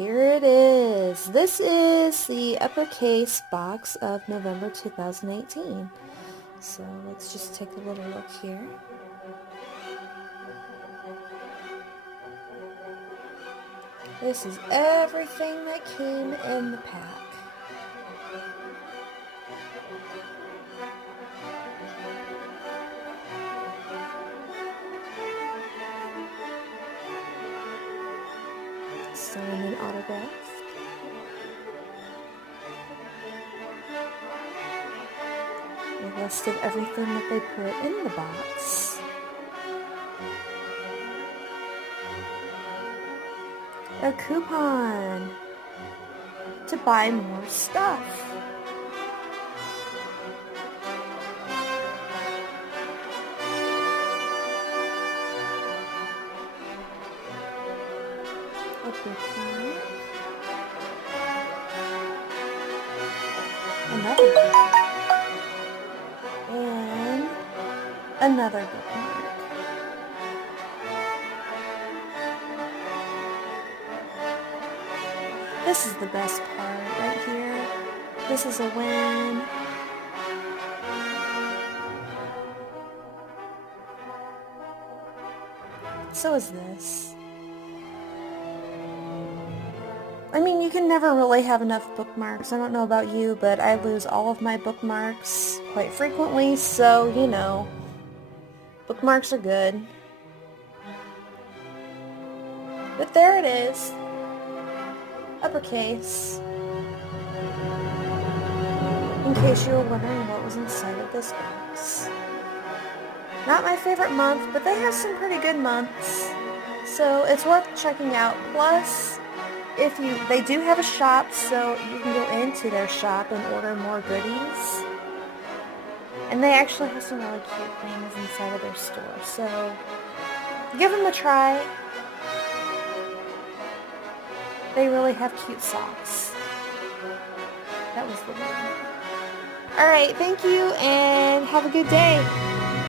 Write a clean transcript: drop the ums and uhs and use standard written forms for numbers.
Here it is. This is the Uppercase box of November 2018. So let's just take a little look here. This is everything that came in the pack. Signed and autographed. A list of everything that they put in the box. A coupon to buy more stuff. A coupon. Another bookmark. And another bookmark. This is the best part right here. This is a win. So is this. I mean, you can never really have enough bookmarks. I don't know about you, but I lose all of my bookmarks quite frequently, so, you know, bookmarks are good. But there it is. Uppercase. In case you were wondering what was inside of this box. Not my favorite month, but they have some pretty good months, so it's worth checking out. Plus, they do have a shop, so you can go into their shop and order more goodies. And they actually have some really cute things inside of their store, so give them a try. They really have cute socks. That was the one. Alright, thank you and have a good day.